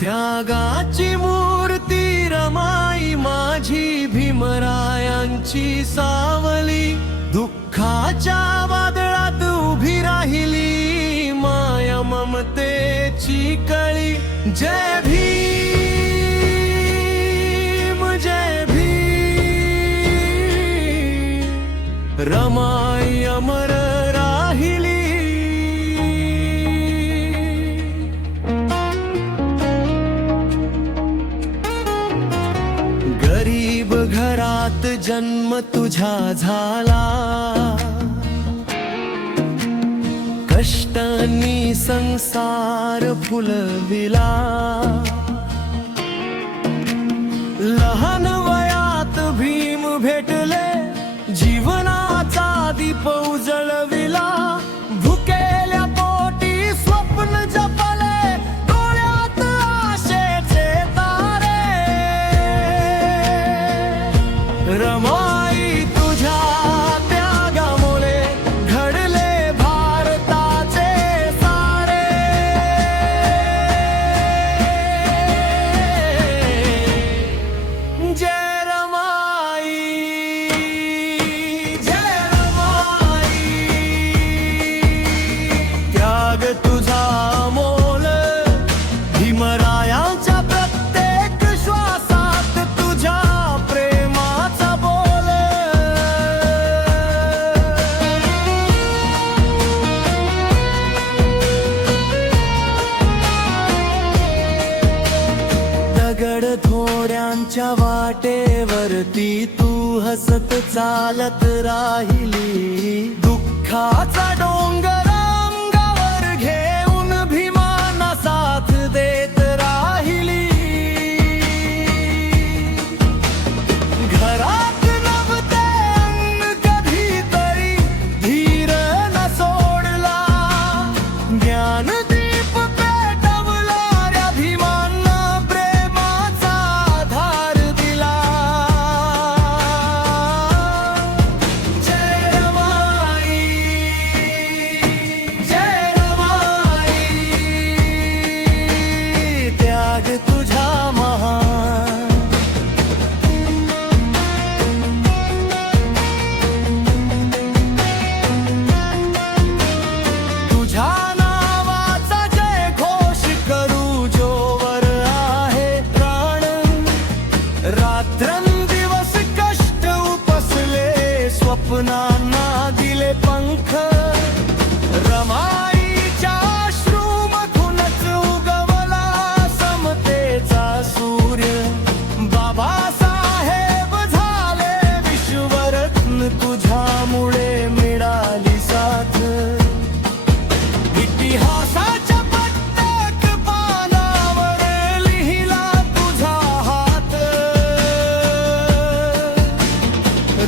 त्यागाची मूर्ती रमाई माझी भीमरायांची सावली, दुःखाच्या वादळात उभी राहिली माया ममतेची कळी. जय भीम जय भीम, रमाई अमर राहिली. गरीब घरात जन्म तुझा झाला, कष्टांनी संसार फुलविला. लहान वयात भीम भेटले, जीवनाचा दीप उजळविला. भुकेल्या पोटी स्वप्न जपले, डोळ्यात आशेचे तारे. रमाई तुझ्या त्यागामुळे घडले भारताचे सारे. जय रमाई जय रमाई, त्याग तुझा मोल, भीमरायांच्या प्रत्येक श्वासात तुझ्या प्रेमाचा बोल. दगड थोड्यांच्या वाटेवरती तू हसत चालत राहिली. दुःखाचा डोंगर अंगावर घेऊन भीमाना साथ देत राहिली. घरात नव्हते अन्न कधीतरी धीर न सोडला. ज्ञानदीप पेटवणाऱ्या भीमांना प्रेमाचा आधार दिला. जय रमाई जय रमाई, त्याग तुझा महान. तुझ्या नावाचा जय घोष करू जोवर आहे प्राण. रात्रंदिवस कष्ट उपसले, स्वप्नांना दिले पंख. रमाईच्या अश्रूमधूनच उगवला समतेचा सूर्य. बाबासाहेब झाले विश्वरत्न, तुझ्यामुळे मिळाली साथ. इतिहासाच्या प्रत्येक पानावर लिहिला तुझा हात.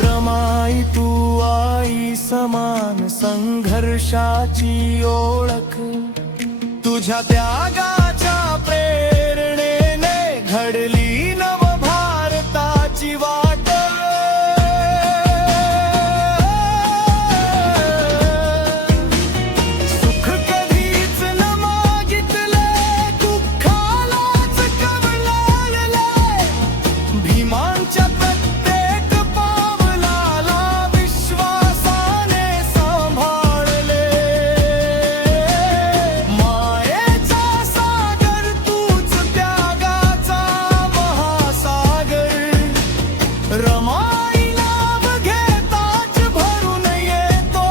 रमाई तू आई समान संघर्षाची ओळख. तुझ्या त्यागाच्या प्रेरणेने घडली नव भारताची वाट. सुख कधीच न मागितले, दुःखालाच कवलाळले. भीमांच्या प्रत्येक पावलाला विश्वासाने सांभाळले. मायेचा सागर तूच, त्यागाचा महासागर. रमाई नाव घेताच भरून येतो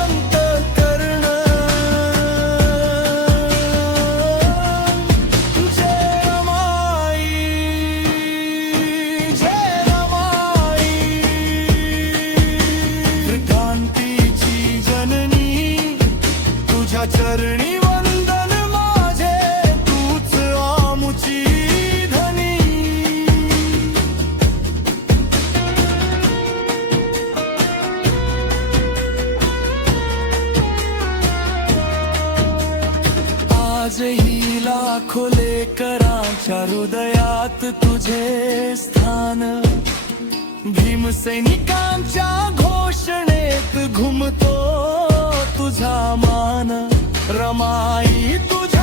अंतःकरण. जय रमाई जय रमाई, क्रांतीची जननी. तुझ्या चरणी वंदन माझे, तूच आमुची धनी. आजही लाखो लेकरांच्या हृदयात तुझे स्थान. भीमसैनिकांच्या घोषणेत घुमतो तुझा मान. रमाई तुझ्या